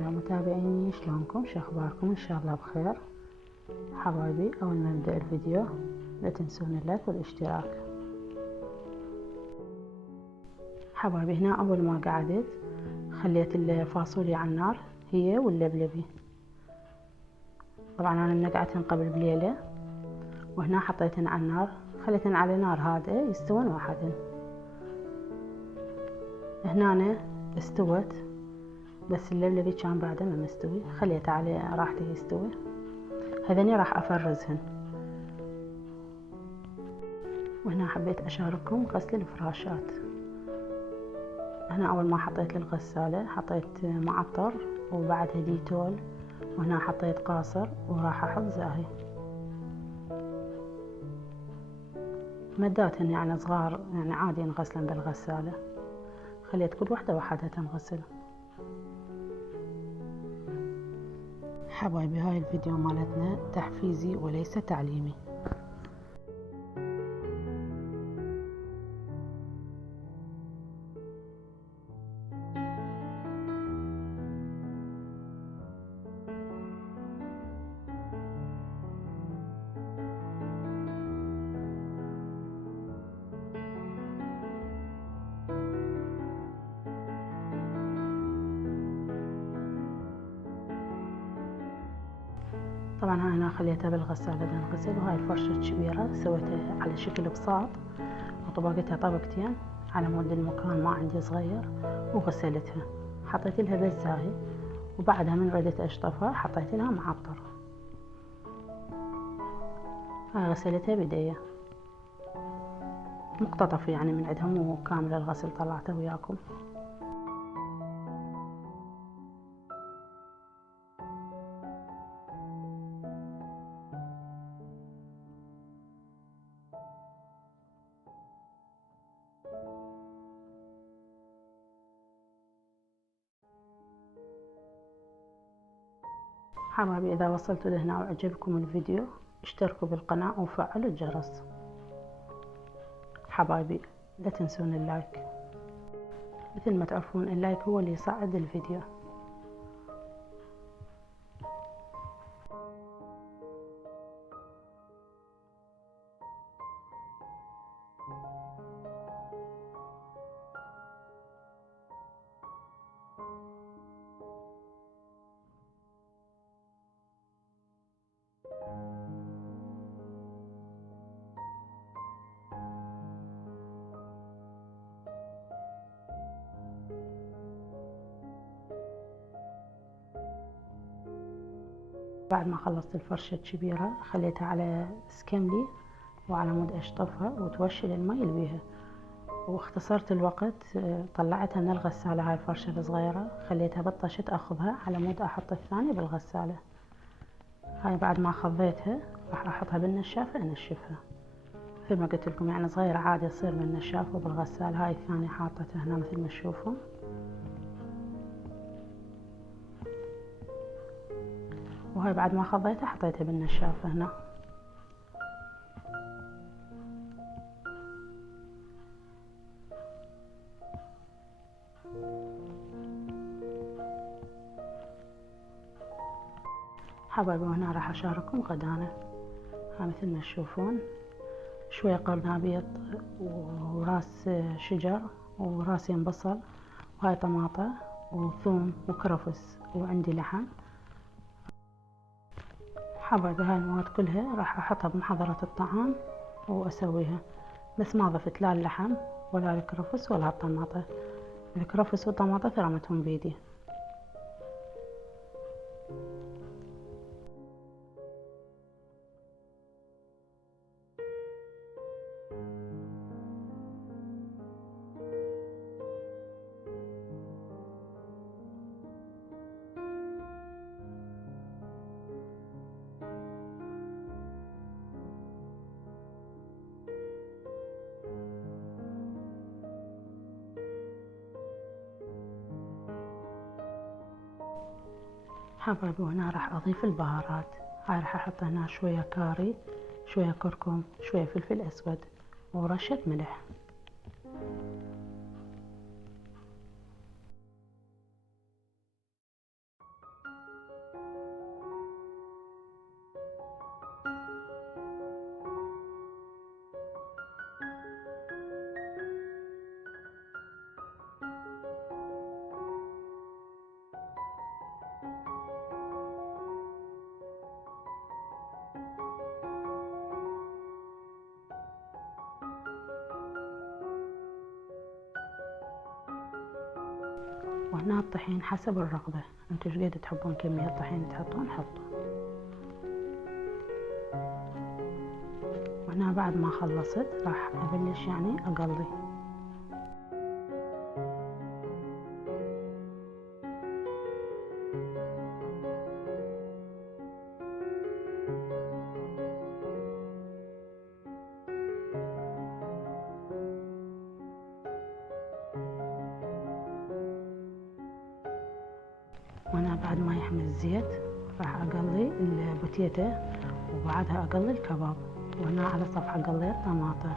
هلا متابعيني، شلونكم؟ شو اخباركم؟ ان شاء الله بخير. حبايبي، اول ما نبدأ الفيديو لا تنسون اللايك والاشتراك. حبايبي، هنا اول ما قعدت خليت الفاصوليا على النار هي واللبلبي. طبعا انا نقعتهن قبل بليلة، وهنا حطيتهن على النار، خليتهن على نار هادئة يستوون وحدهن. هنا استوت، بس اللبلبي كان بعده ما مستوي، خليته على راحته يستوي. هذني راح افرزهن. وهنا حبيت اشارككم غسل الفراشات. هنا اول ما حطيت للغسالة حطيت معطر وبعدها ديتول، وهنا حطيت قاصر وراح احط زاهي. مداتهن يعني صغار، يعني عادي نغسلن بالغسالة. خليت كل وحدة وحدها تنغسل. حبايبي، هاي الفيديو مالتنا تحفيزي وليس تعليمي. طبعا انا خليتها بالغسالة تنغسل. وهاي الفرشة الكبيرة سويتها على شكل بساط وطبقتها طبقتين على مود المكان ما عندي صغير، وغسلتها. حطيت لها بالزاهي، وبعدها من ردت اشطفها حطيت لها معطر. هاي غسلتها بداية مقتطف يعني من عندهم، وكامل الغسل طلعته وياكم. حبايبي، إذا وصلتوا لهنا وعجبكم الفيديو اشتركوا بالقناة وفعلوا الجرس. حبايبي، لا تنسون اللايك. مثل ما تعرفون اللايك هو اللي يصعد الفيديو. بعد ما خلصت الفرشة الكبيرة خليتها على سكملي وعلى مود اشطفها وتوشل المي اللي بيها، واختصرت الوقت. طلعتها من الغسالة هاي الفرشة الصغيرة، خليتها بطشت اخذها على مود احط الثانية بالغسالة. هاي بعد ما خضيتها راح احطها بالنشافة انشفها. مثل ما قلت لكم يعني صغيرة عادي تصير بالنشافة وبالغسالة. هاي الثانية حاطتها هنا مثل ما تشوفون. وهاي بعد ما خضيتها حطيتها بالنشافة هنا. حبايبي، هنا راح اشارككم غدانا. ها مثل ما تشوفون شوية قرنبيط وراس شجر وراسين بصل، وهاي طماطة وثوم وكرفس، وعندي لحم. حبايبي، هاي المواد كلها راح احطها بمحضرة الطعام واسويها، بس ما ضفت لا اللحم ولا الكرفس ولا الطماطة. الكرفس والطماطة ثرمتهم بيدي. حبايبي، هنا راح اضيف البهارات. هاي راح احط هنا شوية كاري، شوية كركم، شوية فلفل اسود، ورشة ملح. وهنا الطحين حسب الرغبة، انتو شقد تحبون كمية طحين تحطون حطوا. وهنا بعد ما خلصت راح ابلش يعني اقلي. وانا بعد ما يحمل الزيت راح اقلي البوتيتا وبعدها اقلي الكباب. وهنا على صفحة قليت طماطة.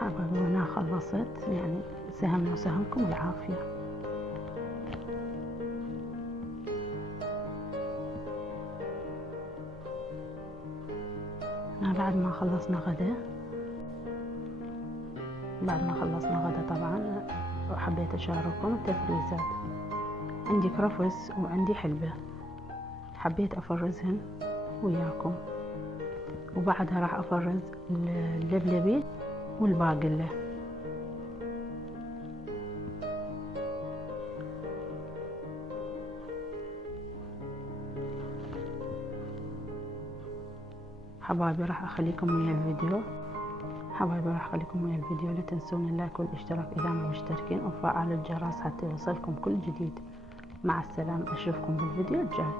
حبايبي وانا خلصت، يعني سهمنا وسهمكم العافية. بعد ما خلصنا غدا طبعا حبيت اشارككم التفريزات. عندي كرفس وعندي حلبة، حبيت افرزهن وياكم. وبعدها راح افرز اللبلبي والباقلة. حبايبي راح اخليكم ويا الفيديو. لا تنسون اللايك والاشتراك اذا ما مشتركين وفعل الجرس حتى يوصلكم كل جديد. مع السلامة، اشوفكم بالفيديو الجاي.